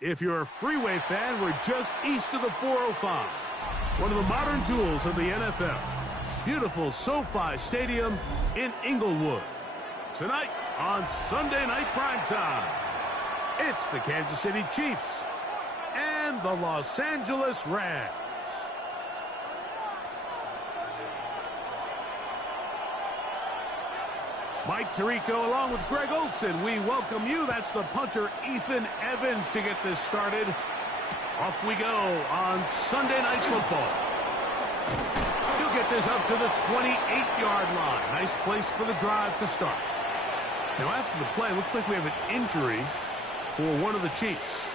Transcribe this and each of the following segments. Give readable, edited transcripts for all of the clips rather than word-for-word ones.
If you're a freeway fan, we're just east of the 405. One of the modern jewels of the NFL. Beautiful SoFi Stadium in Inglewood. Tonight on Sunday Night Primetime, it's the Kansas City Chiefs and the Los Angeles Rams. Mike Tirico along with Greg Olson. We welcome you. That's the punter, Ethan Evans, to get this started. Off we go on Sunday Night Football. He'll get this up to the 28-yard line. Nice place for the drive to start. Now, after the play, looks like we have an injury for one of the Chiefs.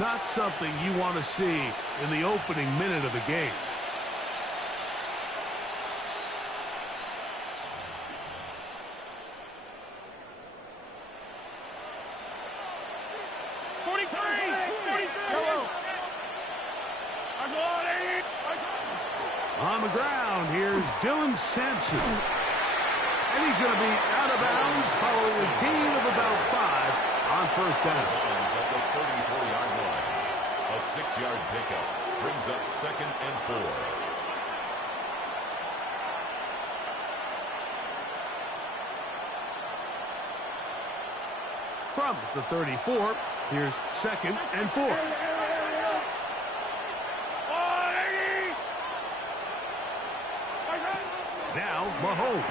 Not something you want to see in the opening minute of the game. On the ground, here's Dylan Sampson. And he's going to be out of bounds following a gain of about 5 on first down. At the 34-yard line. A 6-yard pickup brings up 2nd and 4. From the 34, here's 2nd and 4. Now, Mahomes.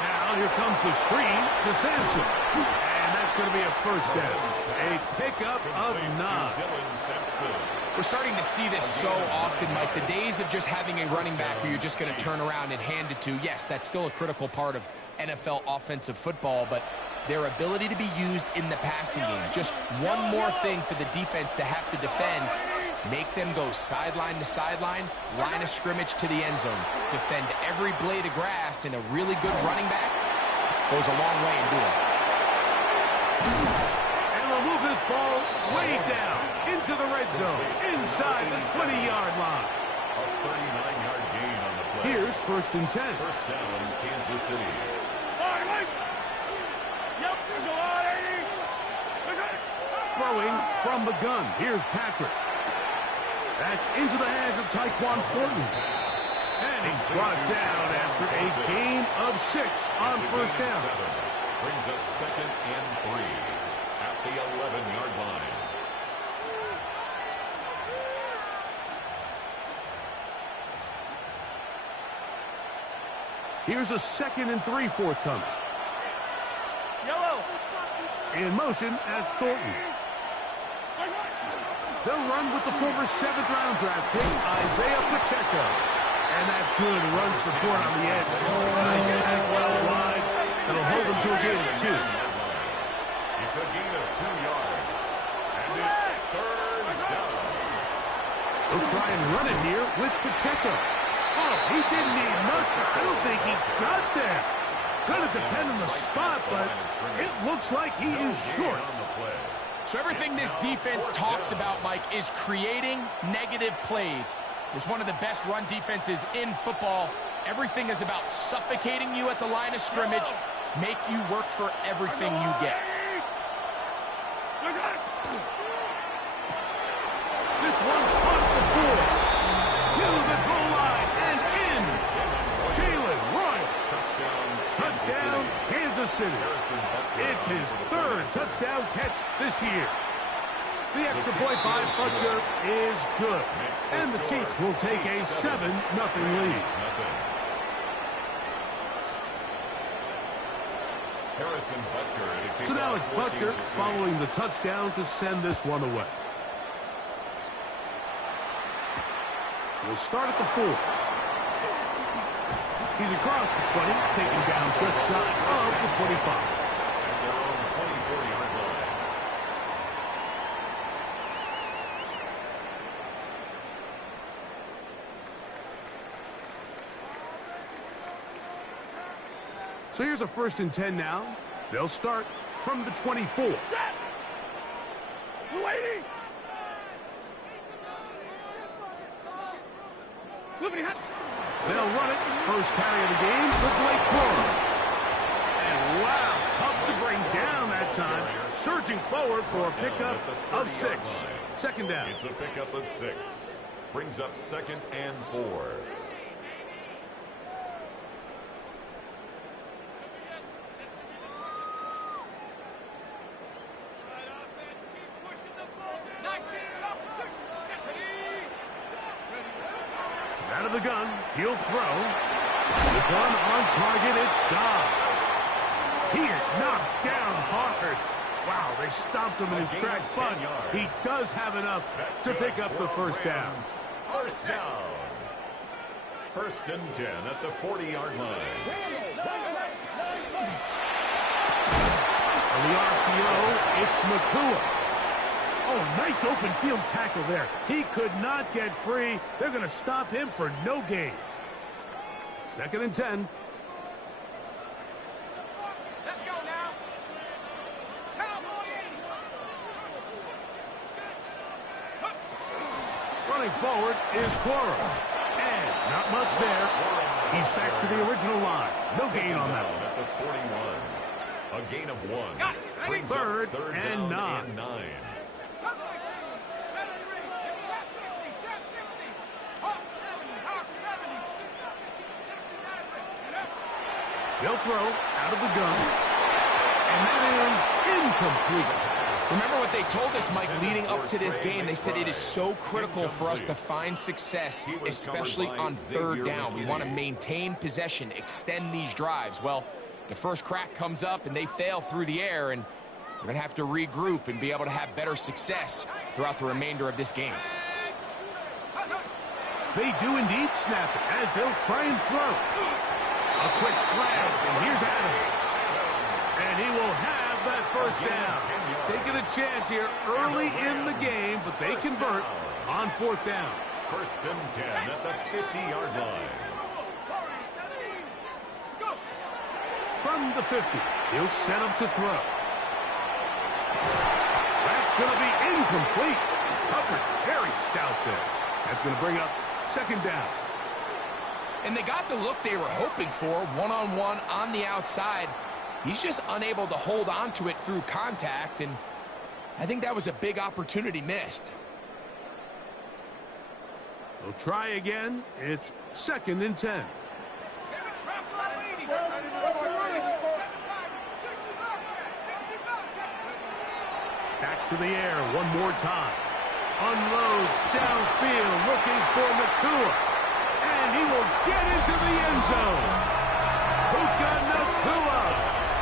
Now, here comes the screen to Sampson. And that's going to be a first down. A pickup of 9. We're starting to see this so often, Mike. The days of just having a running back who you're just going to turn around and hand it to, yes, that's still a critical part of NFL offensive football, but their ability to be used in the passing game. Just one more thing for the defense to have to defend. Make them go sideline to sideline, line of scrimmage to the end zone. Defend every blade of grass, and a really good running back goes a long way in doing it. And they'll move this ball way down into the red zone, inside the 20-yard line. A 39-yard gain on the play. Here's 1st and 10. First down, Kansas City. Throwing from the gun. Here's Patrick. That's into the hands of Tyquan Thornton. And he's brought down after a gain of 6 on first down. Brings up 2nd and 3 at the 11-yard line. Here's a 2nd and 3 forthcoming. In motion, that's Thornton. They'll run with the former 7th-round draft pick, Isaiah Pacheco. And that's good run support on the edge. Nice attack well wide. That'll hold them to a gain of 2. It's a gain of 2 yards. And it's 3rd down. They'll try and run it here with Pacheco. Oh, he didn't need much. I don't think he got there. Going to depend on the spot, but it looks like he is short. So everything this defense talks about, Mike, is creating negative plays. It's one of the best run defenses in football. Everything is about suffocating you at the line of scrimmage, make you work for everything you get. This one caught the 4 to the goal line and in. Jalen Royal. Touchdown, Kansas City. It's his 3rd touchdown catch this year. The extra point by Butker is good. And the Chiefs will take a 7-0 lead. So now it's Butker following the touchdown to send this one away. We'll start at the 4. He's across the 20, taken down just shy of the 25. So here's a 1st and 10 now. They'll start from the 24. Waiting. They'll run it. First carry of the game for Blake Corum. And wow, tough to bring down that time, surging forward for a pickup of 6. Second down. It's a pickup of 6. Brings up 2nd and 4. Out of the gun, he'll throw. This one on target, it's Dobbs. He is knocked down hard. Wow, they stopped him in his tracks, but he does have enough to pick up the first down. First down. 1st and 10 at the 40-yard line. On the RPO, it's Nakua. Oh, nice open field tackle there. He could not get free. They're going to stop him for no gain. 2nd and 10. Let's go now. Running forward is Quora. And not much there. He's back to the original line. No gain on that one. At the 41. A gain of 1. Got it. Ready? Third Third and down 9. 9. They'll throw out of the gun. And that is incomplete. Remember what they told us, Mike, leading up to this game. They said it is so critical for us to find success, especially on 3rd down. We want to maintain possession, extend these drives. Well, the first crack comes up, and they fail through the air, and we're going to have to regroup and be able to have better success throughout the remainder of this game. They do indeed snap it as they'll try and throw. A quick slam, and here's Adams. And he will have that first down. Taking a chance here early in the game, but they convert on 4th down. 1st and 10 at the 50-yard line. From the 50, he'll set up to throw. That's going to be incomplete. Coverage very stout there. That's going to bring up 2nd down. And they got the look they were hoping for, one-on-one on the outside. He's just unable to hold on to it through contact, and I think that was a big opportunity missed. They'll try again. It's 2nd and 10. Back to the air one more time. Unloads downfield looking for Nakua. And he will get into the end zone. Puka Nakua.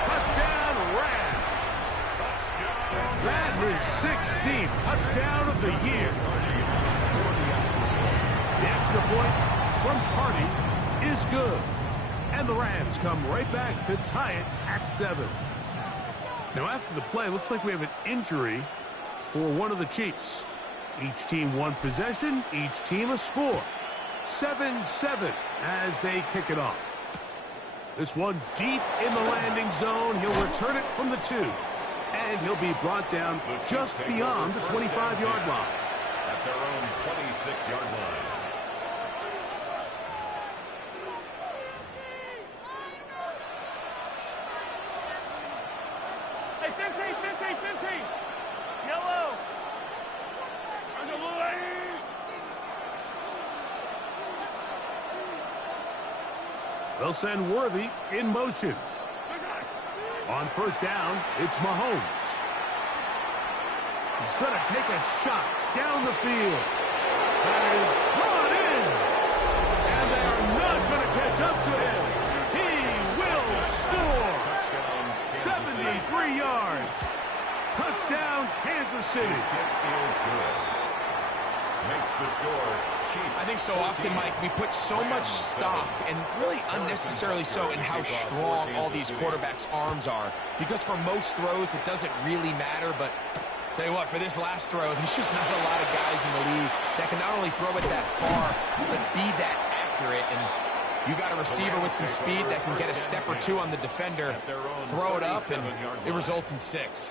Touchdown, Rams. That is 16th touchdown of the year. The extra point from Party is good. And the Rams come right back to tie it at 7. Now after the play, looks like we have an injury for one of the Chiefs. Each team one possession, each team a score. 7-7 as they kick it off. This one deep in the landing zone. He'll return it from the 2. And he'll be brought down just beyond the 25-yard line. At their own 26-yard line. Hey, 15. Yellow. They'll send Worthy in motion. On 1st down, it's Mahomes. He's going to take a shot down the field. That is brought in. And they are not going to catch up to him. He will score. 73 yards. Touchdown, Kansas City. His kick is good. Makes the score. Chiefs. I think so often, Mike, we put so much stock, and really unnecessarily so, in how strong all these quarterbacks' arms are. Because for most throws, it doesn't really matter, but tell you what, for this last throw, there's just not a lot of guys in the league that can not only throw it that far, but be that accurate. And you got a receiver with some speed that can get a step or two on the defender, throw it up, and it results in 6.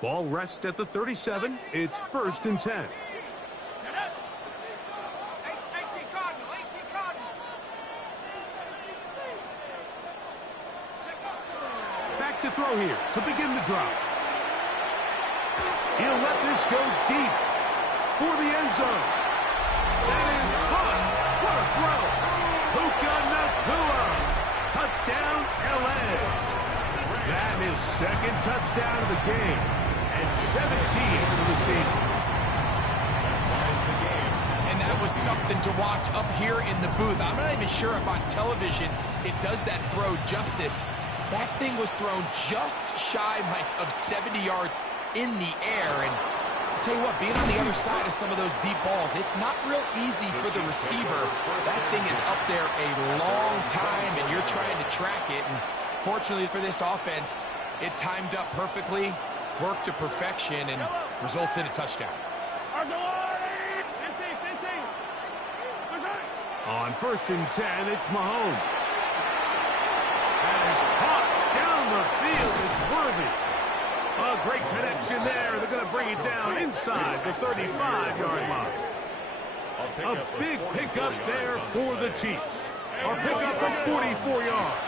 Ball rests at the 37. It's 1st and 10. throw here to begin the drive. He'll let this go deep for the end zone. That is hot. What a throw. Puka Nacua. Touchdown, L.A. That is second touchdown of the game. And 17 for the season. And that was something to watch up here in the booth. I'm not even sure if on television it does that throw justice. That thing was thrown just shy, Mike, of 70 yards in the air. And I'll tell you what, being on the other side of some of those deep balls, it's not real easy for the receiver. That thing is up there a long time, and you're trying to track it. And fortunately for this offense, it timed up perfectly, worked to perfection, and results in a touchdown. On 1st and 10, it's Mahomes. That is hot down the field. It's Worthy. A great connection there. They're going to bring it down inside the 35-yard line. A big pickup there for the Chiefs. A pickup of 44 yards.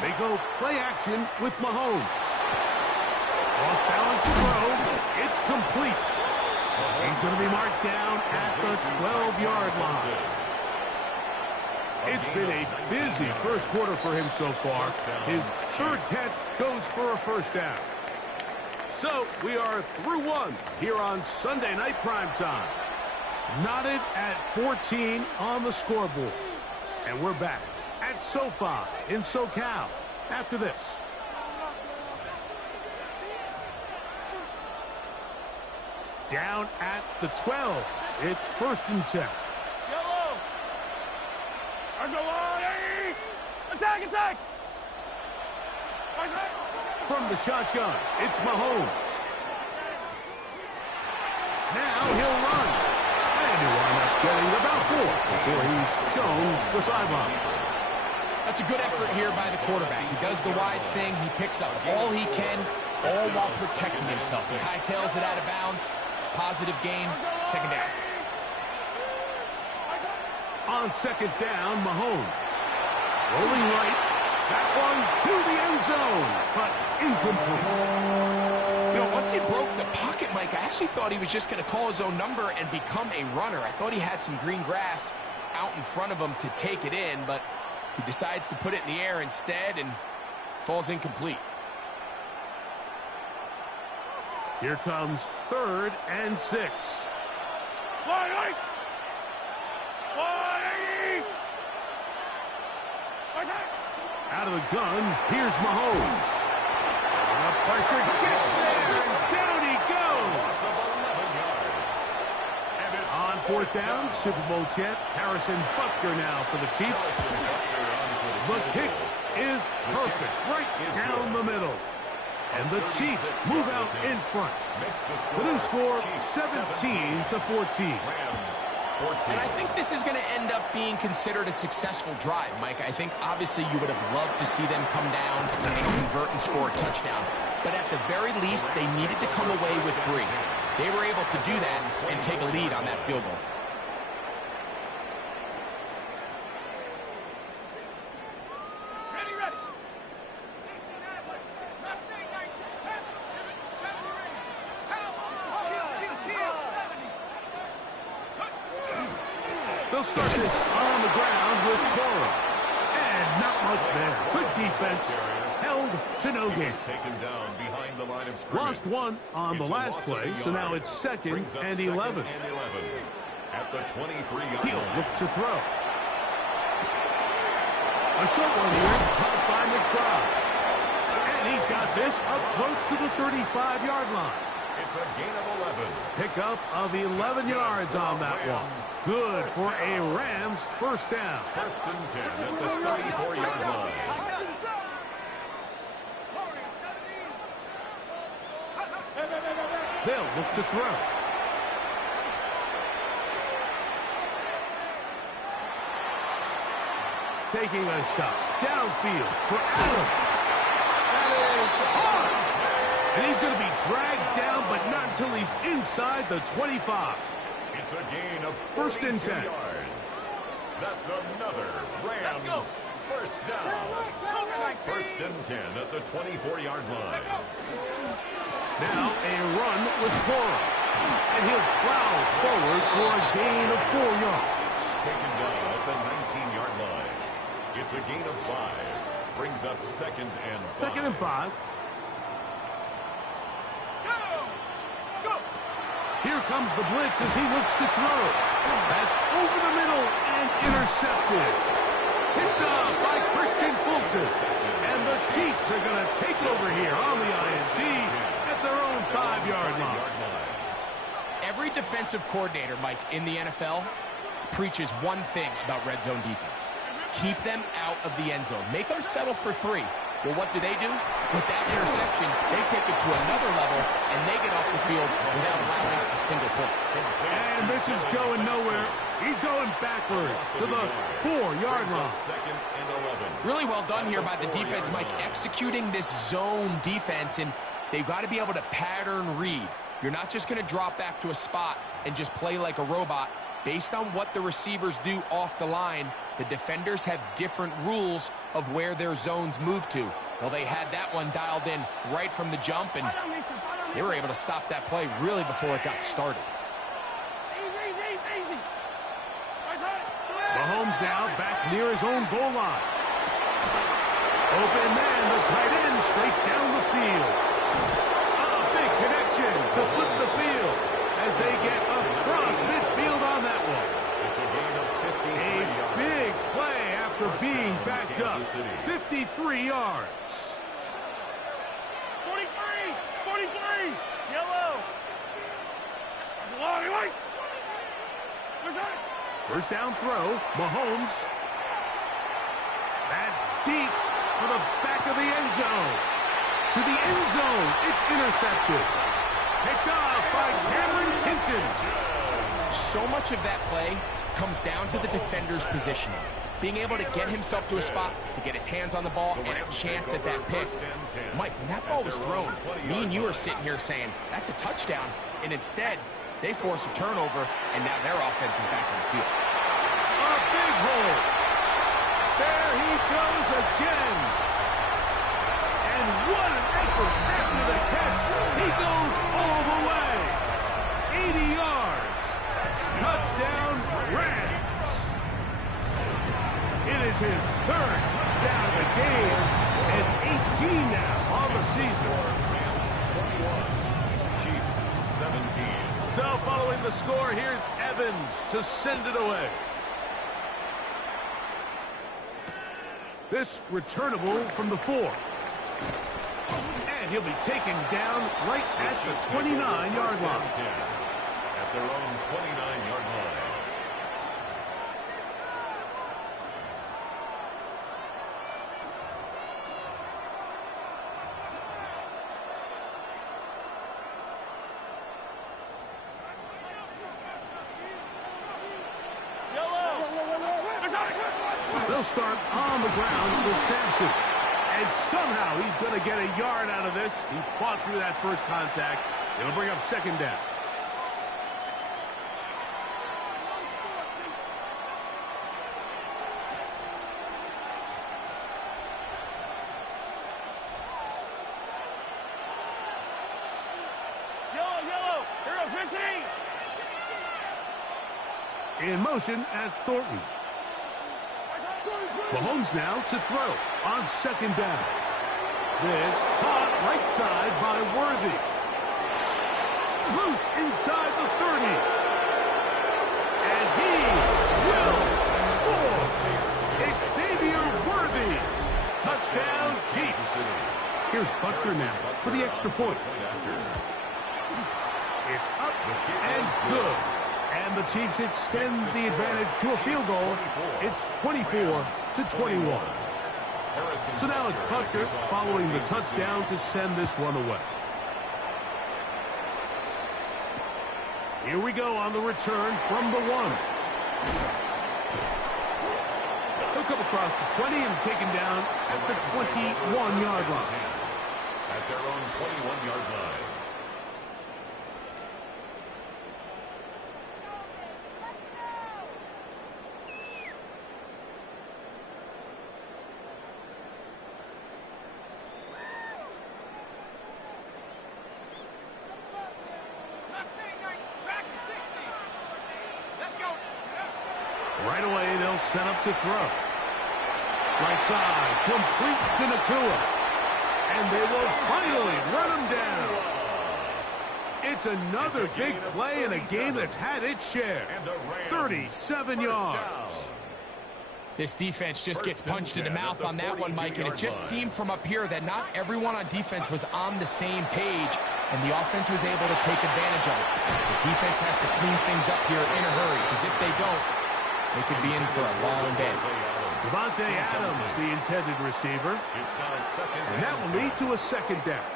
They go play action with Mahomes. Off-balance throw. It's complete. He's going to be marked down at the 12-yard line. It's been a busy first quarter for him so far. His third catch goes for a first down. So we are through one here on Sunday Night Primetime. Knotted at 14 on the scoreboard. And we're back at SoFi in SoCal after this. Down at the 12. It's 1st and 10. Yellow. Attack, attack. From the shotgun, it's Mahomes. Now he'll run. And he'll wind up getting about 4 before he's shown the sideline. That's a good effort here by the quarterback. He does the wise thing. He picks up all he can, all while protecting himself. He hightails it out of bounds. Positive gain, second down. On 2nd down, Mahomes. Rolling right. That one to the end zone, but incomplete. You know, once he broke the pocket, Mike, I actually thought he was just going to call his own number and become a runner. I thought he had some green grass out in front of him to take it in, but he decides to put it in the air instead and falls incomplete. Here comes 3rd and 6. Out of the gun, here's Mahomes. The pressure gets there, and down he goes. On 4th down, Super Bowl champ Harrison Butker now for the Chiefs. The kick is perfect, right down the middle. And the Chiefs move out in front. The new score, 17-14. And I think this is going to end up being considered a successful drive, Mike. I think obviously you would have loved to see them come down and convert and score a touchdown. But at the very least, they needed to come away with 3. They were able to do that and take a lead on that field goal. They'll start this on the ground with Cora. And not much there. Good defense. Held to no gain. Taken down behind the line of scrimmage. Lost one on the last play, so now it's 2nd and 11. At the 23-yard He'll line. look to throw. A short one here, caught by McBride. And he's got this up close to the 35-yard line. It's a gain of 11. Pickup of 11 yards on that one. Good for a Rams first down. 1st and 10 at the 34-yard line. They'll look to throw. Taking a shot downfield for Adams. That is hard. And he's going to be dragged down, but not until he's inside the 25. It's a gain of 1st and 10. yards. That's another Rams first down. 1st and 10 at the 24-yard line. Now a run with Cora. And he'll plow forward for a gain of 4 yards. Taken down at the 19-yard line. It's a gain of 5. Brings up 2nd and 5. 2nd and 5. Here comes the blitz as he looks to throw. That's over the middle and intercepted. Picked off by Christian Fulton. And the Chiefs are going to take over here on the INT at their own 5-yard line. Every defensive coordinator, Mike, in the NFL preaches one thing about red zone defense. Keep them out of the end zone. Make them settle for 3. Well, what do? With that interception, they take it to another level, and they get off the field without allowing a single point. And this is going nowhere. He's going backwards to the 4-yard line. 2nd and 11. Really well done here by the defense, Mike, executing this zone defense, and they've got to be able to pattern read. You're not just going to drop back to a spot and just play like a robot. Based on what the receivers do off the line, the defenders have different rules of where their zones move to. Well, they had that one dialed in right from the jump, and they were able to stop that play really before it got started. Mahomes now back near his own goal line. Open man, the tight end, straight down the field. A big connection to flip the field as they get across midfield on that one. It's a gain of 53 yards. A big play after being backed up. 53 yards. 43! Yellow! White! Where's that? 1st down throw, Mahomes. That's deep for the back of the end zone. To the end zone, it's intercepted. Picked off by Cameron Kinchins. So much of that play comes down to the defender's positioning. Being able to get himself to a spot, to get his hands on the ball, and a chance at that pick. Mike, when that ball was thrown, me and you are sitting here saying, that's a touchdown. And instead, they force a turnover, and now their offense is back on the field. A big hole. There he goes again. And what an effort after the catch. He goes all the way. 80 yards. Touchdown, Rams. It is his 3rd touchdown of the game, and 18 now on the season. Rams 21, Chiefs 17. So following the score, here's Evans to send it away. This returnable from the 4. And he'll be taken down right at the 29-yard line. At their own 29-yard line. They'll start on the ground with Sampson. And somehow he's going to get a yard out of this. He fought through that first contact. It'll bring up 2nd down. Yellow! Hero 15! In motion, that's Thornton. Mahomes now to throw on 2nd down. This caught right side by Worthy. Loose inside the 30. And he will score. Xavier Worthy. Touchdown, Chiefs. Here's Butker now for the extra point. It's up and good. And the Chiefs extend the advantage to a field goal. It's 24-21. So now it's Butker following the touchdown to send this one away. Here we go on the return from the 1. He'll come across the 20 and taken down at the 21-yard line. At their own 21-yard line. they'll set up to throw. Right side, complete to Nakua. And they will finally run him down. It's another big play in a game that's had its share. 37 yards. This defense just gets punched in the mouth on that one, Mike, and it just seemed from up here that not everyone on defense was on the same page, and the offense was able to take advantage of it. The defense has to clean things up here in a hurry, because if they don't, they could be in for a long day. Devontae Adams, the intended receiver, and that will lead to a second down.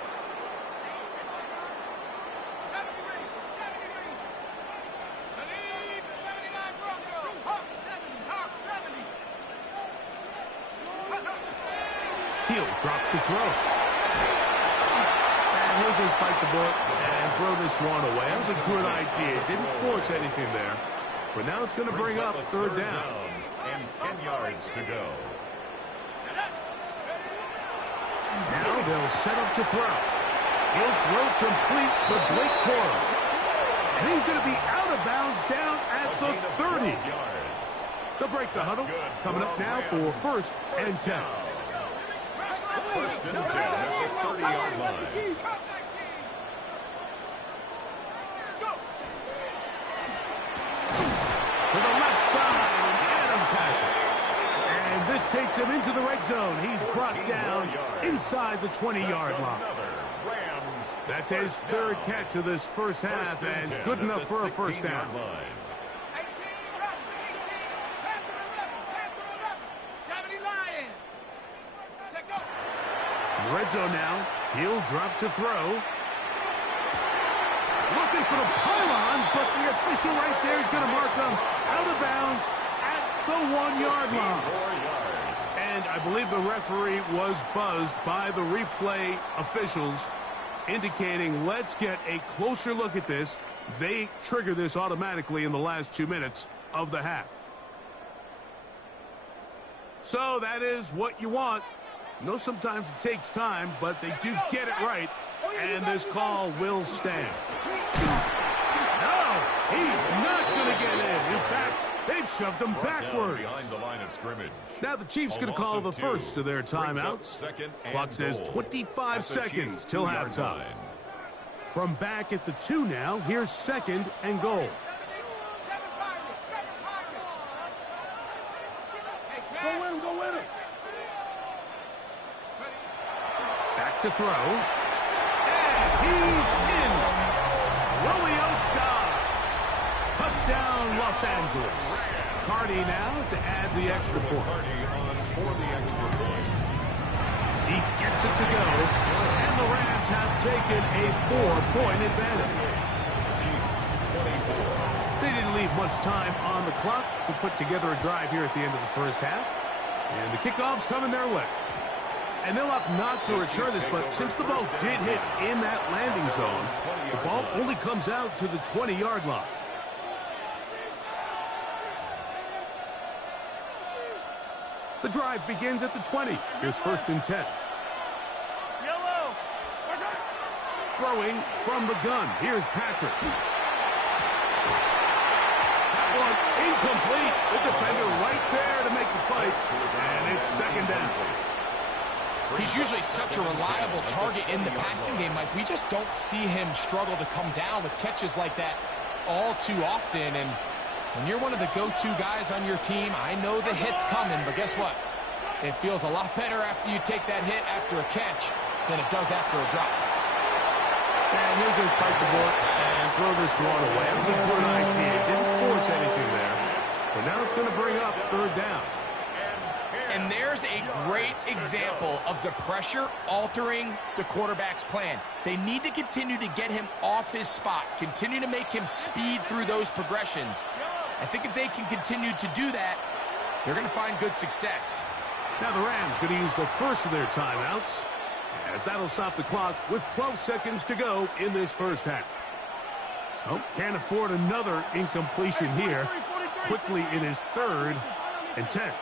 He'll drop to throw. And he'll just bite the bullet and throw this one away. That was a good idea. Didn't force anything there. But now it's going to bring up third down. And 10 yards to go. Now they'll set up to throw. He'll throw complete to Blake Corum. And he's going to be out of bounds down at the 30. They'll break the huddle. Coming up now for first and 10. First and 10 at the 30-yard line. To the left side, and Adams has it. And this takes him into the red zone. He's brought down inside the 20-yard line. That's his third catch of this first half, and good enough for a first down. Red zone now. He'll drop to throw. Looking for the pylon, but the official right there is going to mark him out of bounds at the 1-yard line. And I believe the referee was buzzed by the replay officials, indicating let's get a closer look at this. They trigger this automatically in the last 2 minutes of the half. So that is what you want. I know sometimes it takes time, but they do get it right, and this call will stand. No, he's not going to get in. In fact, they've shoved him backwards. Behind the line of scrimmage. Now the Chiefs going to call the first of their timeouts. Clock says 25 seconds till halftime. From back at the 2 now, here's second and goal. Go win him. Back to throw. And he's in. Romeo Dobbs. Touchdown, Los Angeles. Cardi now to add the extra point. He gets it to go. And the Rams have taken a 4-point advantage. They didn't leave much time on the clock to put together a drive here at the end of the first half. And the kickoff's coming their way. And they'll opt not to return this, but since the ball did hit in that landing zone, the ball only comes out to the 20-yard line. The drive begins at the 20. Here's first and 10. Yellow. Throwing from the gun. Here's Patrick. That one incomplete. The defender right there to make the fight. And it's second down. He's usually such a reliable target in the passing game, Mike. We just don't see him struggle to come down with catches like that all too often. And when you're one of the go-to guys on your team, I know the hit's coming, but guess what? It feels a lot better after you take that hit after a catch than it does after a drop. And he'll just bite the bullet and throw this one away. It was a good idea. Didn't force anything there. But now it's going to bring up third down. And there's a great example of the pressure altering the quarterback's plan. They need to continue to get him off his spot, continue to make him speed through those progressions. I think if they can continue to do that, they're going to find good success. Now the Rams going to use the first of their timeouts, as that'll stop the clock with 12 seconds to go in this first half. Oh, can't afford another incompletion here. Quickly in his third and 10.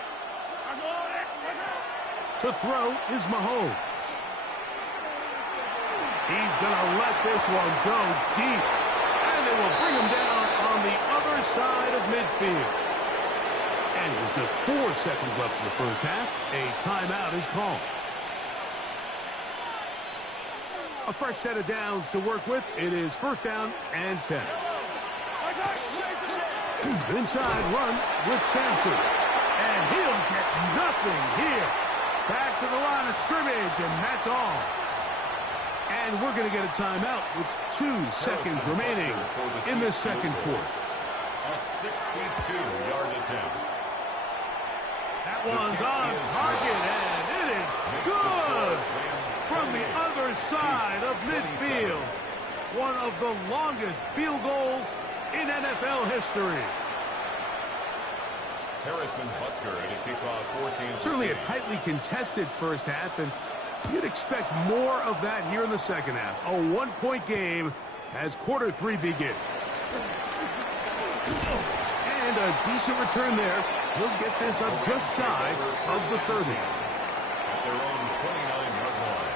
To throw is Mahomes. He's going to let this one go deep. And they will bring him down on the other side of midfield. And with just 4 seconds left in the first half, a timeout is called. A fresh set of downs to work with. It is first down and 10. Inside run with Sampson. And he'll get nothing here. Back to the line of scrimmage, and that's all. And we're going to get a timeout with 2 seconds remaining in the second quarter. A 62-yard attempt. That one's on target, and it is good from the other side of midfield. One of the longest field goals in NFL history. Harrison Butker at a kickoff 14. Certainly a tightly contested first half, and you'd expect more of that here in the second half. A 1-point game as quarter 3 begins. And a decent return there. He'll get this up just shy of the 30. At their own 29-yard line.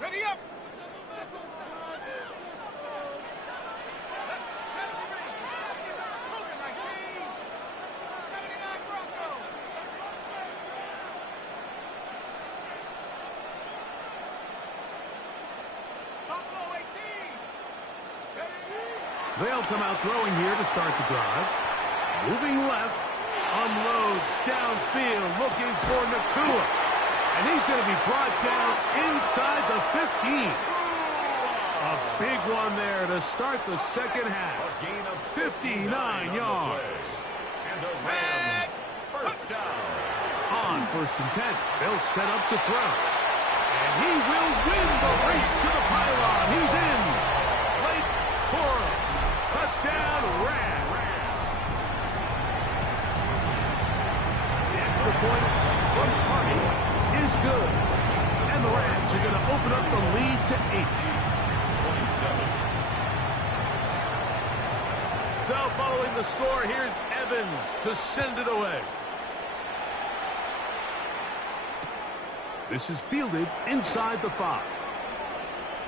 Ready up! They'll come out throwing here to start the drive. Moving left. Unloads downfield looking for Nakua. And he's going to be brought down inside the 15. A big one there to start the second half. A gain of 59 yards. And the Rams first down. On first and 10, they'll set up to throw. And he will win the race to the pylon. He's in. Blake Corum. Touchdown, Rams. The extra point from Hardy is good. And the Rams are going to open up the lead to 8. 27. So following the score, here's Evans to send it away. This is fielded inside the 5.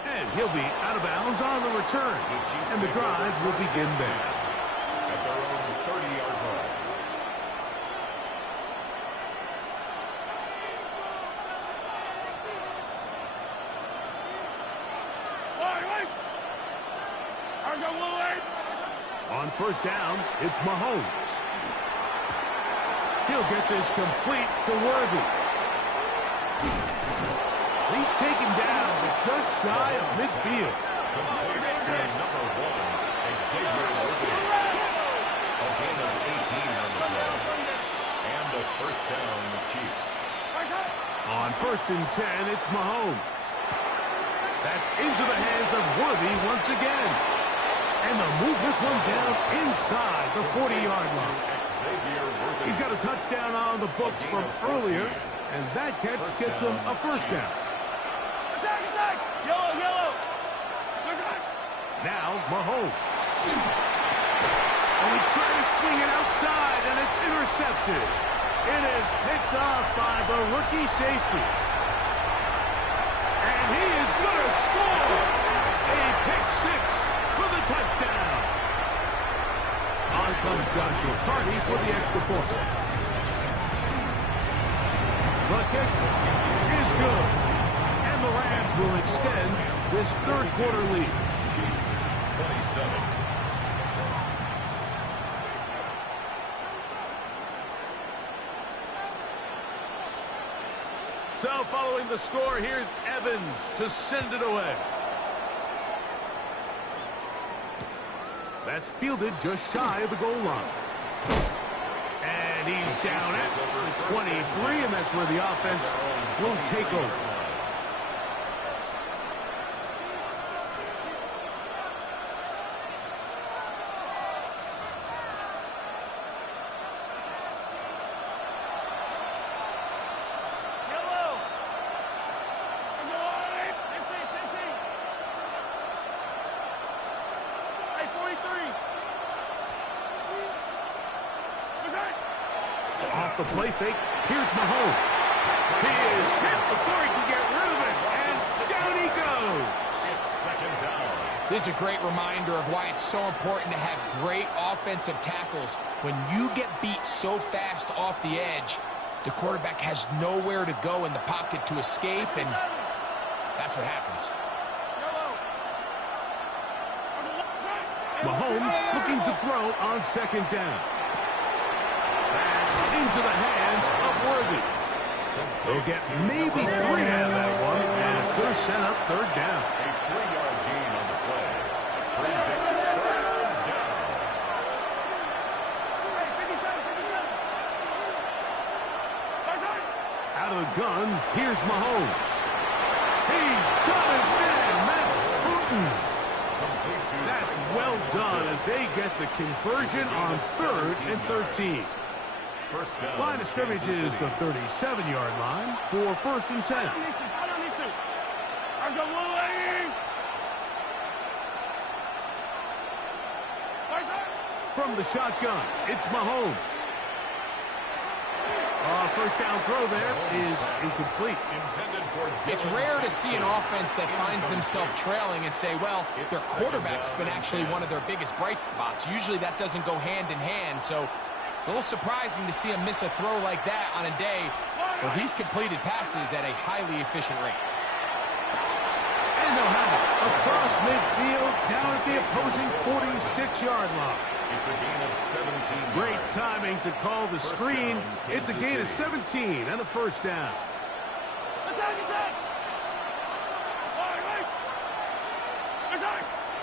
And he'll be out of bounds on the return. And the drive will begin there. At their own 30-yard line. On first down, it's Mahomes. He'll get this complete to Worthy. He's taken down just shy of midfield. Complete to number 1, Xavier Worthy. A gain of 18 on the play. And a first down, the Chiefs. On first and 10, it's Mahomes. That's into the hands of Worthy once again. And they'll move this one down inside the 40-yard line. Xavier Worthy. He's got a touchdown on the books from earlier, and that catch gets him a first down. Yellow! Now Mahomes. And he tried to swing it outside, and it's intercepted. It is picked off by the rookie safety. And he is going to score. A pick 6 for the touchdown. On comes Joshua Carty for the extra point. The kick is good. And the Rams will extend this third quarter lead. Chiefs 27. So following the score, here's Evans to send it away. That's fielded just shy of the goal line. And he's down at the 23, and that's where the offense will take over. Off the play fake, here's Mahomes. He is hit before he can get rid of it, and This is a great reminder of why it's so important to have great offensive tackles. When you get beat so fast off the edge, the quarterback has nowhere to go in the pocket to escape, and that's what happens. Mahomes looking to throw on second down. That's into the hands of Worthy. They'll get maybe 3 out of that one, and it's going to set up third down. A 3-yard gain on the play. Brings it third down. Out of the gun, here's Mahomes. He's got his man, Max Putin. That's well done as they get the conversion on 3rd and 13. Line of scrimmage is the 37-yard line for 1st and 10. From the shotgun, it's Mahomes. First down throw there is incomplete. It's rare to see an offense that finds themselves trailing and say, well, their quarterback's been actually one of their biggest bright spots. Usually that doesn't go hand in hand, so it's a little surprising to see him miss a throw like that on a day where he's completed passes at a highly efficient rate. And they'll have it across midfield down at the opposing 46-yard line. It's a gain of 17 Great yards. timing to call the screen. It's a gain of 17 and a first down.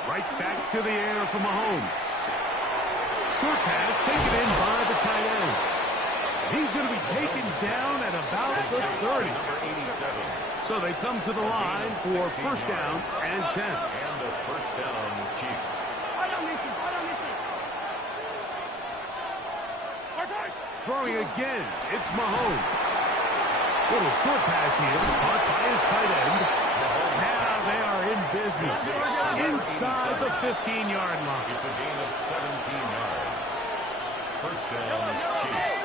Right back to the air for Mahomes. Short pass taken in by the tight end. He's going to be taken down at about the 30. So they come to the line for first down and 10. And the first down, Chiefs. Throwing again, it's Mahomes. Little short pass here, caught by his tight end. Now they are in business inside the 15-yard line. It's a gain of 17 yards. First down, Chiefs.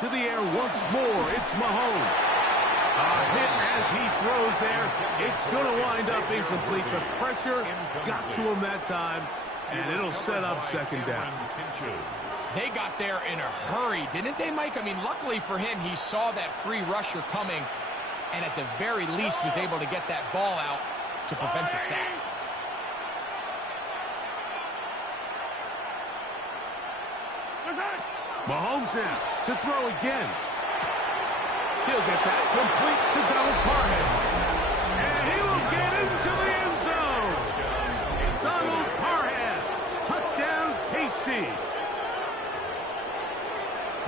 To the air once more, it's Mahomes. A hit as he throws there. It's going to wind up incomplete. The pressure got to him that time, and it'll set up second down. They got there in a hurry, didn't they, Mike? I mean, luckily for him, he saw that free rusher coming, and at the very least was able to get that ball out to prevent the sack. Mahomes now to throw again. He'll get that complete to Donald Parham. And he will get into the end zone. Donald Parham. Touchdown, KC.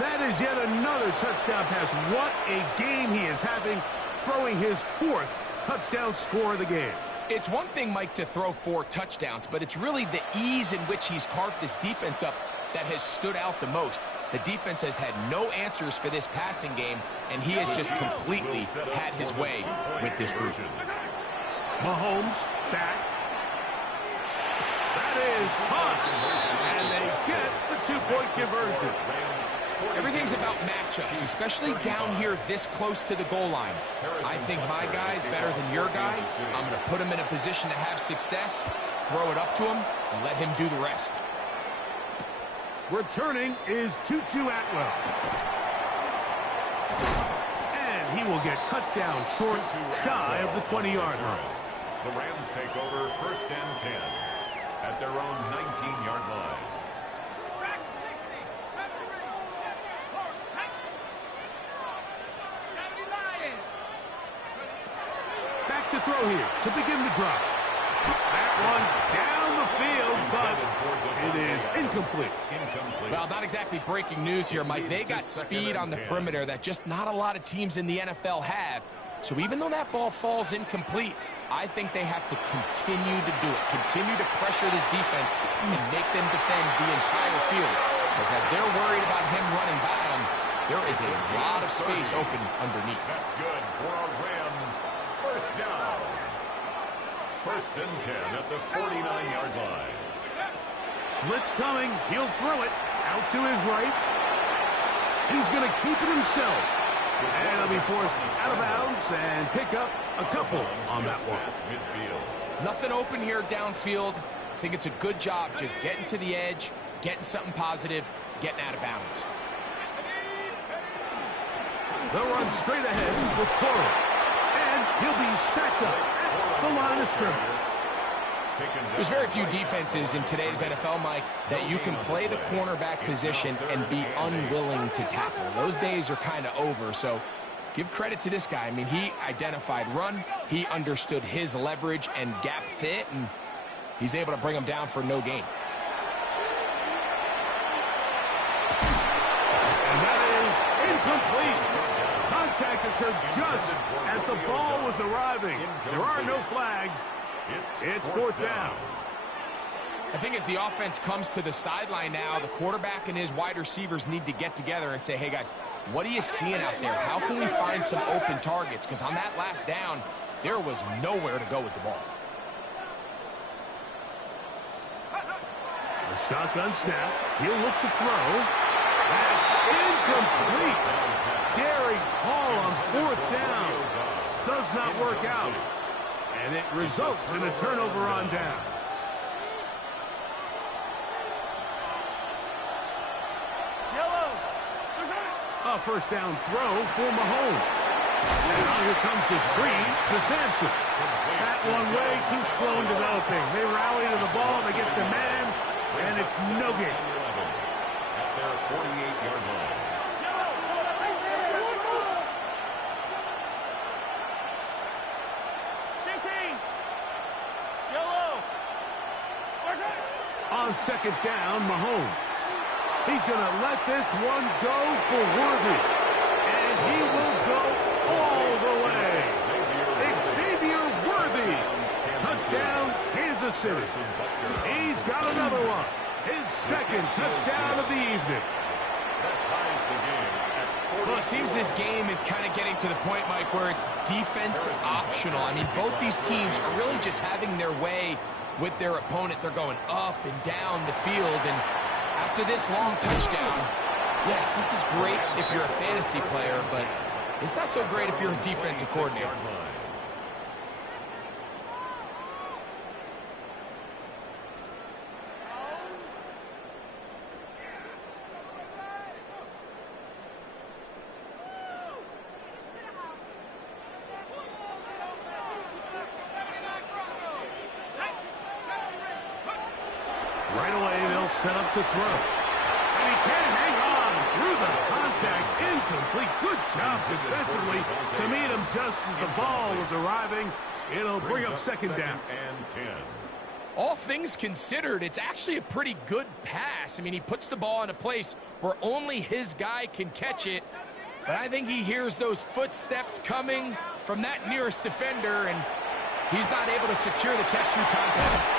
That is yet another touchdown pass. What a game he is having, throwing his 4th touchdown score of the game. It's one thing, Mike, to throw 4 touchdowns, but it's really the ease in which he's carved this defense up that has stood out the most. The defense has had no answers for this passing game, and he has just completely had his way with this group. Mahomes back. That is hot. And they get the 2-point conversion. Everything's about matchups, especially down here this close to the goal line. I think my guy's better than your guy. I'm going to put him in a position to have success, throw it up to him, and let him do the rest. Returning is Tutu Atwell. And he will get cut down short, shy of the 20-yard line. The Rams take over first and 10 at their own 19-yard line. Back to throw here to begin the drive. That one down the field, but it is incomplete. Well, not exactly breaking news here, Mike. They got speed on the perimeter that just not a lot of teams in the NFL have. So even though that ball falls incomplete, I think they have to continue to do it, continue to pressure this defense and make them defend the entire field. Because as they're worried about him running by them, there is a lot of space open underneath. That's good for our Rams. First down. First and 10 at the 49-yard line. Blitz coming. He'll throw it out to his right. He's going to keep it himself. And he'll be forced out of bounds and pick up a couple on that one. Nothing open here downfield. I think it's a good job just getting to the edge, getting something positive, getting out of bounds. They'll run straight ahead with Coral. And he'll be stacked up at the line of scrimmage. There's very few defenses in today's NFL, Mike, that you can play the cornerback position and be unwilling to tackle. Those days are kind of over, so give credit to this guy. I mean, he identified run, he understood his leverage and gap fit, and he's able to bring him down for no gain. And that is incomplete. Contact occurred just as the ball was arriving. There are no flags. It's fourth down. I think as the offense comes to the sideline now, the quarterback and his wide receivers need to get together and say, hey, guys, what are you seeing out there? How can we find some open targets? Because on that last down, there was nowhere to go with the ball. A shotgun snap. He'll look to throw. That's incomplete. Derek Hall on fourth down. Does not work out. And it results in a turnover on downs. A first down throw for Mahomes. Now here comes the screen to Sampson. That one way too slow in developing. They rally to the ball, they get the man, and it's no gain. At their 48-yard line. On second down, Mahomes. He's going to let this one go for Worthy. And he will go all the way. Xavier Worthy. Touchdown, Kansas City. He's got another one. His second touchdown of the evening. Well, it seems this game is kind of getting to the point, Mike, where it's defense optional. I mean, both these teams are really just having their way with their opponent. They're going up and down the field, and after this long touchdown, yes, this is great if you're a fantasy player, but it's not so great if you're a defensive coordinator. Right away, they'll set up to throw. And he can hang on through the contact. Incomplete. Good job defensively to meet him just as the ball was arriving. It'll bring up second down. And 10. All things considered, it's actually a pretty good pass. I mean, he puts the ball in a place where only his guy can catch it. But I think he hears those footsteps coming from that nearest defender, and he's not able to secure the catch through contact.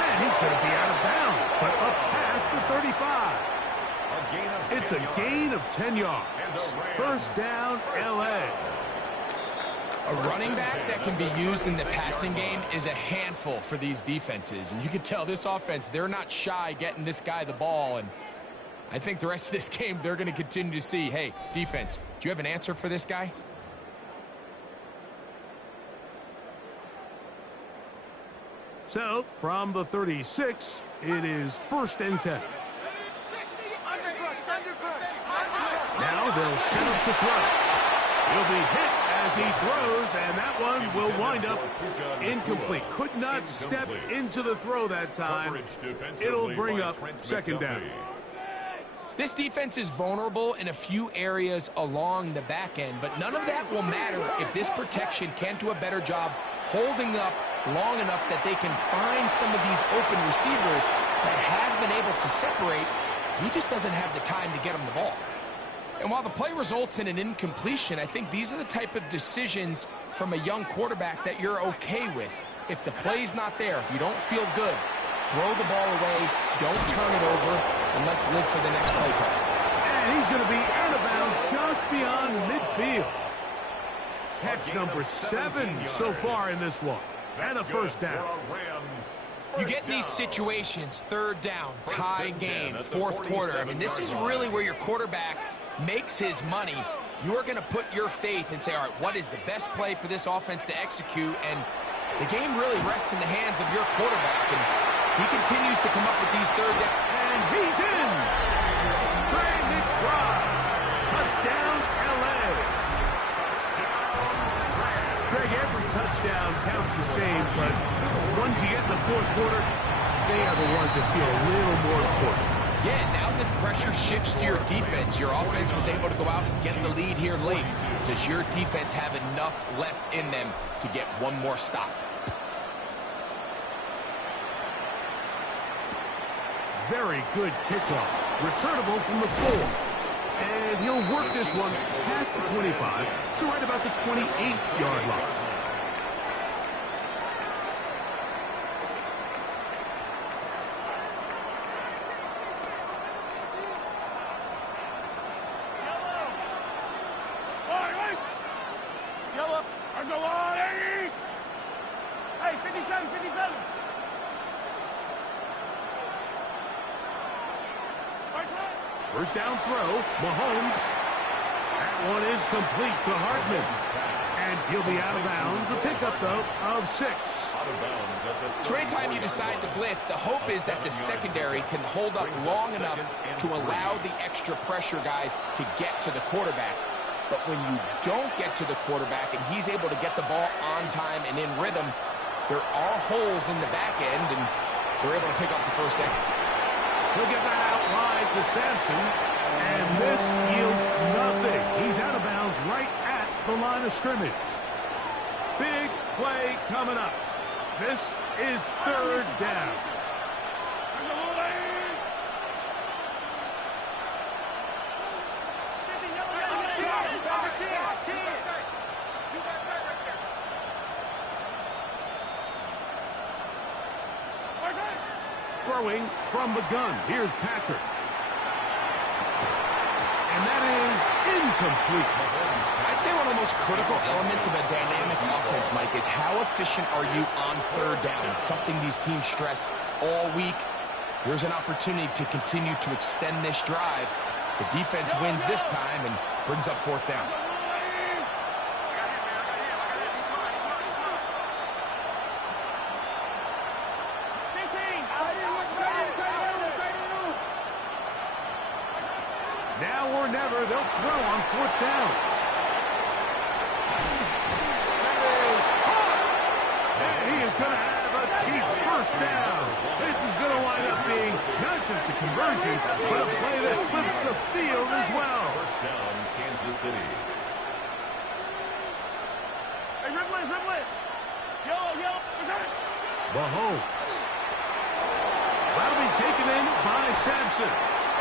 And he's going to be out of bounds, but up past the 35. It's a gain of 10 yards. First down, L.A. A running back that can be used in the passing game is a handful for these defenses. And you can tell this offense, they're not shy getting this guy the ball. And I think the rest of this game, they're going to continue to see, hey, defense, do you have an answer for this guy? So, from the 36, it is first and 10. Now they'll set up to throw. He'll be hit as he throws, and that one will wind up incomplete. Could not step into the throw that time. It'll bring up second down. This defense is vulnerable in a few areas along the back end, but none of that will matter if this protection can't do a better job holding up long enough that they can find some of these open receivers that have been able to separate. He just doesn't have the time to get them the ball. And while the play results in an incompletion, I think these are the type of decisions from a young quarterback that you're okay with. If the play's not there, if you don't feel good, throw the ball away, don't turn it over, and let's live for the next play call. And he's going to be out of bounds just beyond midfield. Catch number 7 so far in this one. And a first down. You get in these situations, third down, tie game, fourth quarter. I mean, this is really where your quarterback makes his money, you're going to put your faith and say, all right, what is the best play for this offense to execute? And the game really rests in the hands of your quarterback. And he continues to come up with these third down. And he's in. Trey McBride. Touchdown, L.A. Greg, every touchdown counts the same, but the ones you get in the fourth quarter, they are the ones that feel a little more important. Yeah, now that pressure shifts to your defense, your offense was able to go out and get the lead here late. Does your defense have enough left in them to get one more stop? Very good kickoff. Returnable from the 4. And he'll work this one past the 25 to right about the 28-yard line. Yellow. Let's go on, Eddie. Hey, 57, 57. First down throw, Mahomes. That one is complete to Hartman. And he'll be out of bounds. A pickup, though, of 6. So anytime you decide to blitz, the hope is that the secondary can hold up long enough to allow the extra pressure guys to get to the quarterback. But when you don't get to the quarterback and he's able to get the ball on time and in rhythm, there are holes in the back end, and they're able to pick up the first down. He'll get that out wide to Sampson, and this yields nothing. He's out of bounds right at the line of scrimmage. Big play coming up. This is third down. Throwing from the gun. Here's Patrick. And that is incomplete. I'd say one of the most critical elements of a dynamic offense, Mike, is how efficient are you on third down? It's something these teams stress all week. Here's an opportunity to continue to extend this drive. The defense wins this time and brings up fourth down. Now or never, they'll throw on fourth down. And he is going to have a Chiefs first down. This is going to wind up being not just a conversion, but a play that flips the field as well. First down, Kansas City. Hey, dribble it. Yellow. Mahomes. That'll be taken in by Sampson.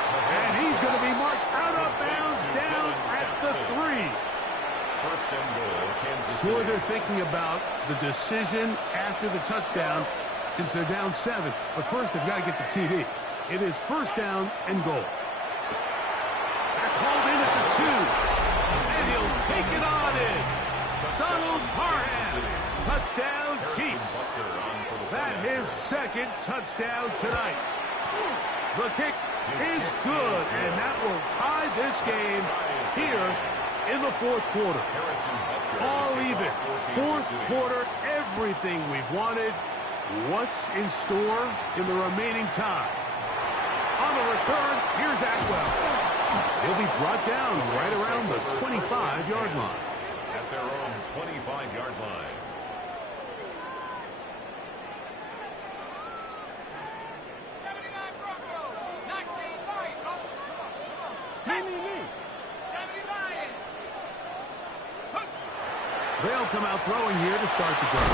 And he's going to be marked out of bounds down at the 3. First and goal, Kansas City. Sure, they're thinking about the decision after the touchdown since they're down 7. But first, they've got to get the TD. It is first down and goal. That's hauled in at the 2. And he'll take it on in. Donald Parham. Touchdown, Chiefs. That his second touchdown tonight. The kick is good, and that will tie this game here in the fourth quarter. All even. Fourth quarter, everything we've wanted. What's in store in the remaining time? On the return, here's Atwell. He'll be brought down right around the 25-yard line. At their own 25-yard line. They'll come out throwing here to start the drive.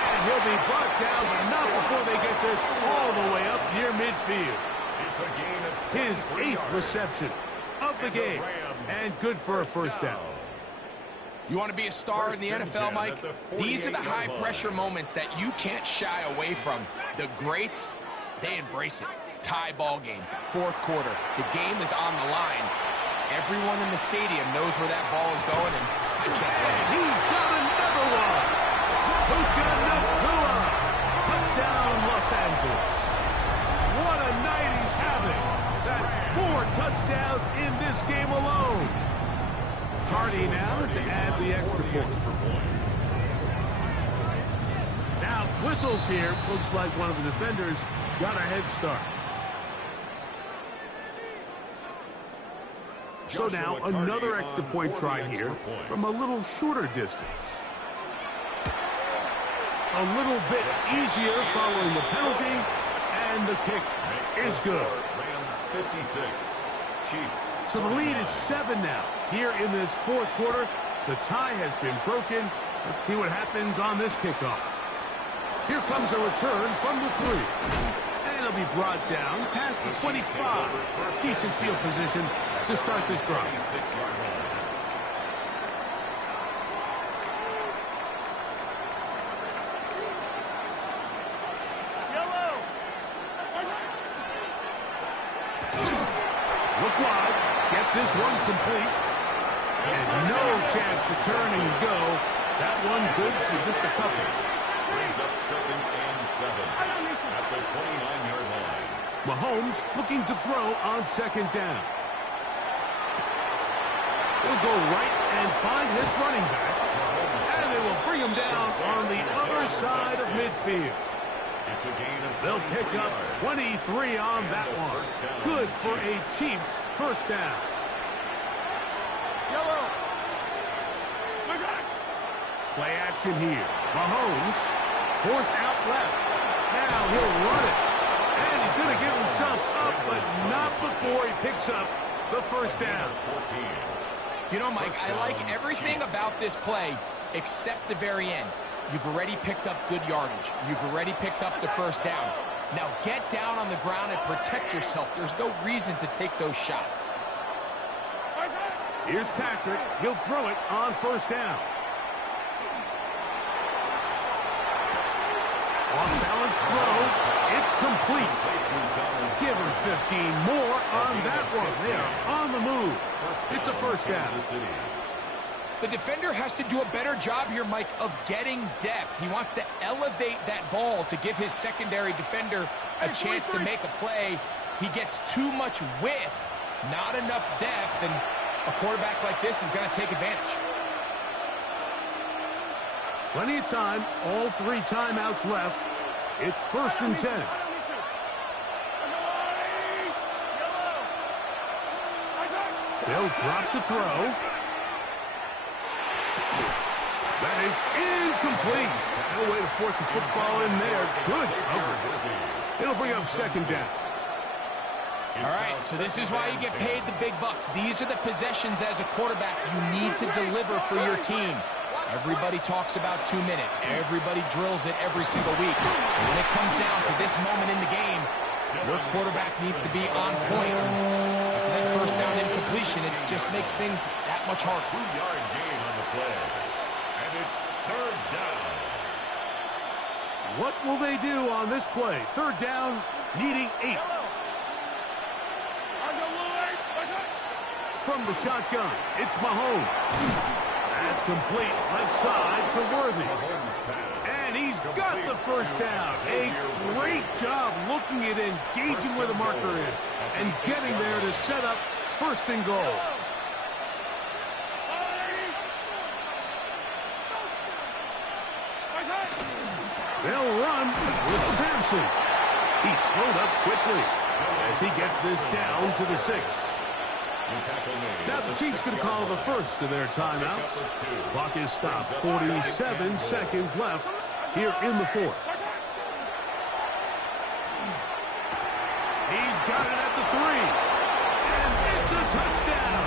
And he'll be brought down, but not before they get this all the way up near midfield. It's a gain of 'His 8th reception of the game. And good for a first down. You want to be a star in the NFL, Mike? These are the high-pressure moments that you can't shy away from. The greats, they embrace it. Tie ball game, fourth quarter. The game is on the line. Everyone in the stadium knows where that ball is going, and I can't wait. He's got another one. Puka Nacua. Touchdown, Los Angeles. What a night he's having. That's 4 touchdowns in this game alone. Hardy now to add the extra point. Now, whistles here. Looks like one of the defenders got a head start. So now, another extra point try here from a little shorter distance. A little bit easier following the penalty, and the kick is good. Rams 56. Chiefs. So the lead is 7 now. Here in this fourth quarter, the tie has been broken. Let's see what happens on this kickoff. Here comes a return from the 3. And it'll be brought down past the 25. Decent field position to start this drive. 26-yard line. Look wide. Get this one complete. And no chance to turn and go. That one good for just a couple. Brings up 2nd and 7 at the 29-yard line. Mahomes looking to throw on 2nd down. He'll go right and find his running back. And they will bring him down on the other side of midfield. It's a gain of They'll pick up 23 on that one. Good for a Chiefs first down. Play action here. Mahomes forced out left. Now he'll run it. And he's going to give himself up, but not before he picks up the first down. 14. You know, Mike, I like everything about this play except the very end. You've already picked up good yardage. You've already picked up the first down. Now get down on the ground and protect yourself. There's no reason to take those shots. Here's Patrick. He'll throw it on first down. Off-balance throw. It's complete. Give him 15 more on that one. They are on the move. It's a first down. The defender has to do a better job here, Mike, of getting depth. He wants to elevate that ball to give his secondary defender a chance to make a play. He gets too much width, not enough depth, and a quarterback like this is going to take advantage. Plenty of time. All 3 timeouts left. It's 1st and 10. They'll drop to throw. That is incomplete. No way to force the football in there. Good coverage. It'll bring up 2nd down. All right, so this is why you get paid the big bucks. These are the possessions as a quarterback you need to deliver for your team. Everybody talks about 2 minutes. Everybody drills it every single week. And when it comes down to this moment in the game, your quarterback needs to be on point. After that first down incompletion, it just makes things that much harder. 2-yard gain on the play. And it's 3rd down. What will they do on this play? 3rd down, needing 8. From the shotgun, it's Mahomes. That's complete left side to Worthy. And he's got the first down. A great job looking at engaging where the marker is and getting there to set up 1st and goal. They'll run with Sampson. He's slowed up quickly as he gets this down to the 6th. Now the Chiefs can call the first of their timeouts. Clock is stopped. 47 seconds left here in the 4th. He's got it at the 3. And it's a touchdown.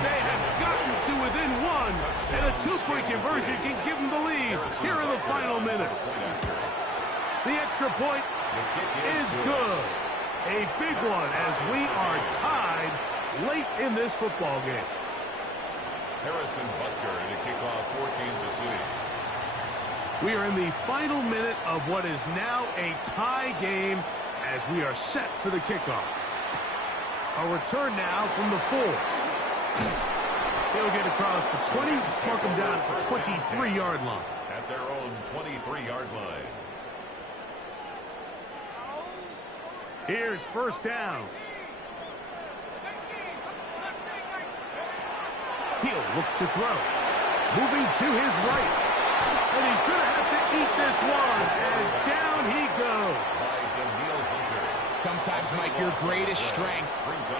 They have gotten to within 1. And a 2-point conversion can give them the lead here in the final minute. The extra point is good. A big one as we are tied late in this football game. Harrison Butker to kick off for Kansas City. We are in the final minute of what is now a tie game as we are set for the kickoff. A return now from the 4. He'll get across the 20, mark him down at the 23-yard line. At their own 23-yard line. Here's 1st down. He'll look to throw. Moving to his right. And he's going to have to eat this one as down he goes. Sometimes, Mike, your greatest strength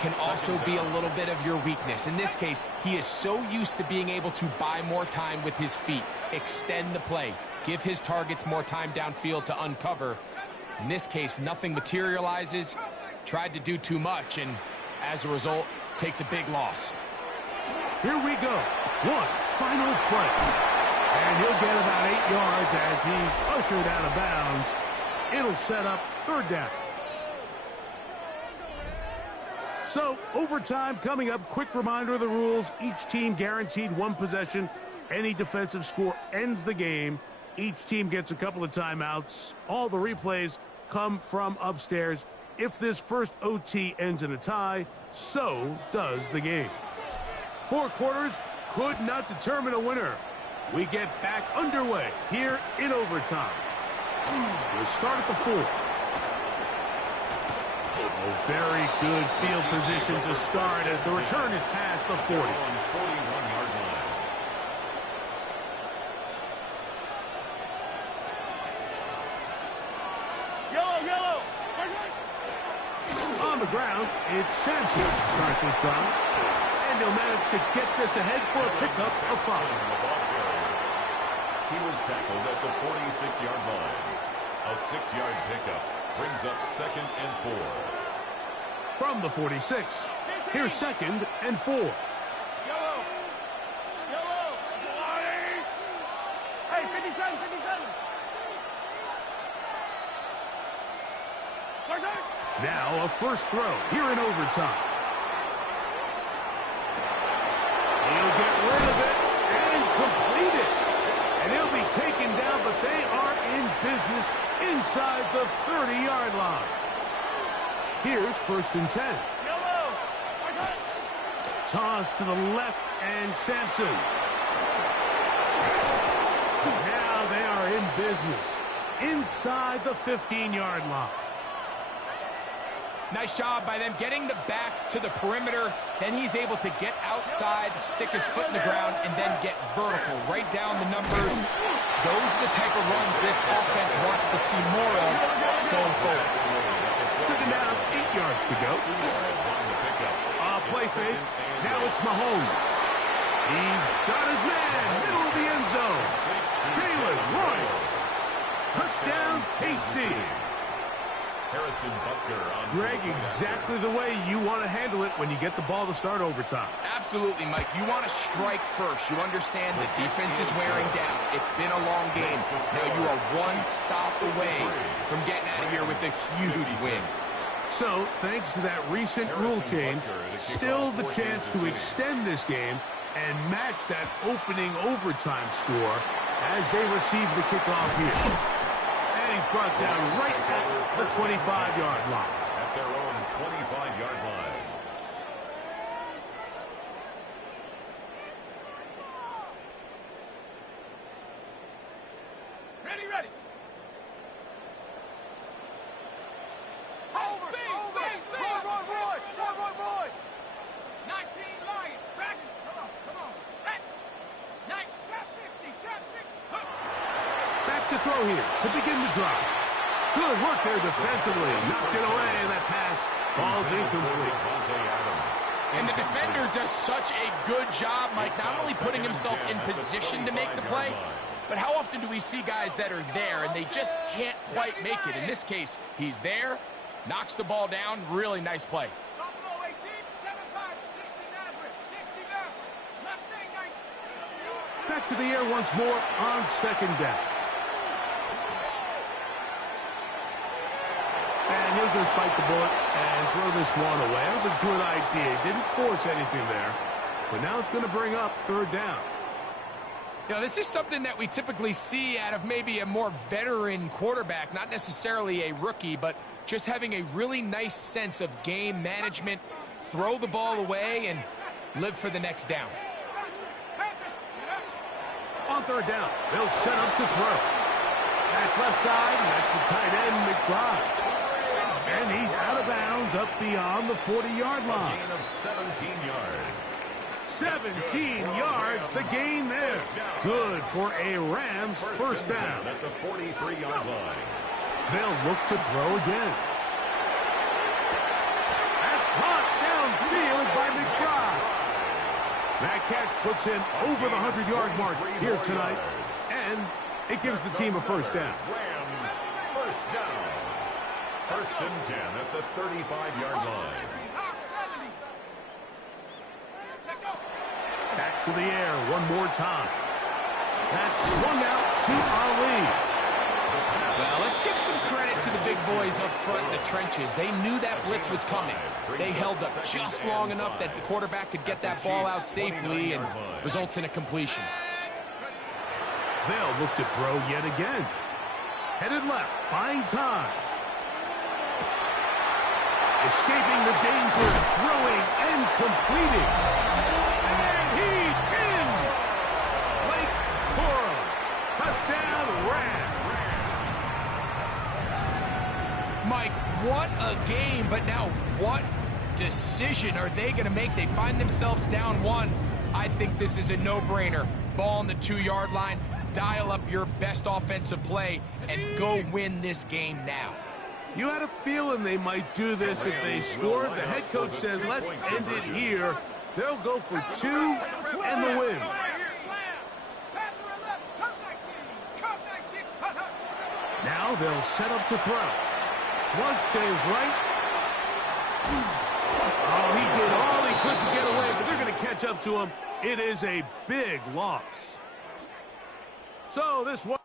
can also be a little bit of your weakness. In this case, he is so used to being able to buy more time with his feet, extend the play, give his targets more time downfield to uncover. In this case, nothing materializes, tried to do too much, and as a result, takes a big loss. Here we go. One final play. And he'll get about 8 yards as he's ushered out of bounds. It'll set up third down. So, overtime coming up. Quick reminder of the rules. Each team guaranteed one possession. Any defensive score ends the game. Each team gets a couple of timeouts. All the replays come from upstairs. If this first OT ends in a tie, so does the game. 4 quarters could not determine a winner. We get back underway here in overtime. We'll start at the 4. Oh, very good field position to start as the return is past the 40. 41-yard line. Yellow. On the ground, it's Sampson to start this drive. And he'll manage to get this ahead for a pickup of 5. He was tackled at the 46-yard line. A 6-yard pickup brings up 2nd and 4. From the 46, here's 2nd and 4. Yellow. Hey, 57. Now a first throw here in overtime. He'll get rid of it and complete it. And he'll be taken down, but they are in business inside the 30-yard line. Here's 1st and 10. Toss to the left, and Sampson. Now they are in business inside the 15-yard line. Nice job by them getting the back to the perimeter. Then he's able to get outside, stick his foot in the ground, and then get vertical. Right down the numbers. Those are the type of runs this offense wants to see more of going forward. 2nd down, 8 yards to go. Play fake. Now it's Mahomes. He's got his man, middle of the end zone. Jalen Royals. Touchdown, KC. Harrison Butker on Greg, exactly the way you want to handle it when you get the ball to start overtime. Absolutely, Mike. You want to strike first. You understand the defense is wearing down. It's been a long game. Now you are one stop away from getting out of here with a huge win. So, thanks to that recent rule change, still the chance to extend this game and match that opening overtime score as they receive the kickoff here. And he's brought down right at the 25-yard line. At their own 25-yard line. Ready. Roy. 19 Lion. Dragon. Come on. Set. 9. Trap 60. Back to throw here to begin the drive. Good work there defensively. Knocked it away, and that pass falls incomplete. And the defender does such a good job, Mike, not only putting himself in position to make the play, but how often do we see guys that are there and they just can't quite make it? In this case, he's there, knocks the ball down. Really nice play. Back to the air once more on 2nd down. And he'll just bite the bullet and throw this one away. That was a good idea. He didn't force anything there. But now it's going to bring up 3rd down. You know, this is something that we typically see out of maybe a more veteran quarterback, not necessarily a rookie, but just having a really nice sense of game management, throw the ball away, and live for the next down. On 3rd down, they'll set up to throw. Back left side, and that's the tight end, McBride. And he's out of bounds up beyond the 40-yard line. A gain of 17 yards. 17 yards, the gain there. Good for a Rams first down. At the 43-yard line. They'll look to throw again. That's caught downfield by McBride. That catch puts him over the 100-yard mark here tonight, and it gives the team a first down. Rams first down. First and 10 at the 35-yard line. Back to the air one more time. That's swung out to Ali. Well, let's give some credit to the big boys up front in the trenches. They knew that blitz was coming. They held up just long enough that the quarterback could get that ball out safely and results in a completion. They'll look to throw yet again. Headed left, buying time. Escaping the danger, throwing and completing. And he's in! Blake Corum. Touchdown, Rams. Mike, what a game, but now what decision are they going to make? They find themselves down one. I think this is a no-brainer. Ball on the 2-yard line, dial up your best offensive play, and go win this game now. You had a feeling they might do this if they scored. The head coach says, let's end it here. They'll go for 2 and the win. Now they'll set up to throw. Flush to his right. Oh, he did all he could to get away, but they're going to catch up to him. It is a big loss. So this one.